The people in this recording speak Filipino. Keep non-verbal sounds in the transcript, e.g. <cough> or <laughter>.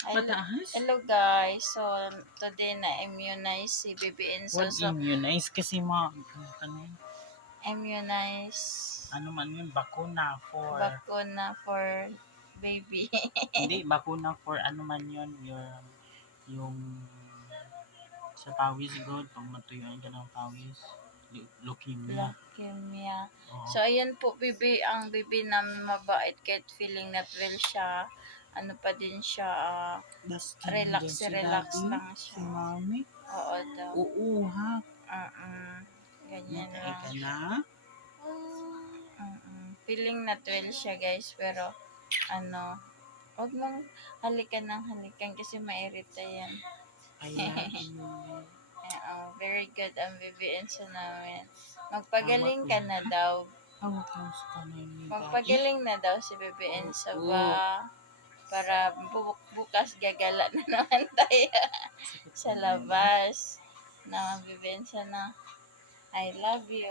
Mataas? hello guys. So, today na-immunize si Baby Enzo. What So, immunize kasi mga ano, immunize ano man yun, bakuna for bakuna for baby. <laughs> hindi bakuna for ano man yun yung yung sa pawis good pag matuyuan ka ng pawis leukemia Leukemia. Oo. So, ayun po, baby, ang baby namin mabait kahit feeling not well siya. Ano pa din siya, ah, Basta relax, nandiyan si relax daddy, lang si siya. mami Oo daw. oo ha Uh-uh. Ganyan Matay ka lang. na Mm-mm. Feeling not well siya guys, pero ano, huwag mong halikan ng halikan kasi mairita yan. ayan <laughs> Oo, very good ang BBNso namin. Magpagaling ka na daw. sa Magpagaling na daw si BBNso Oo. ba? Para bu- bukas gagala na naman <laughs> tayo sa labas. Na BBNso na. I love you.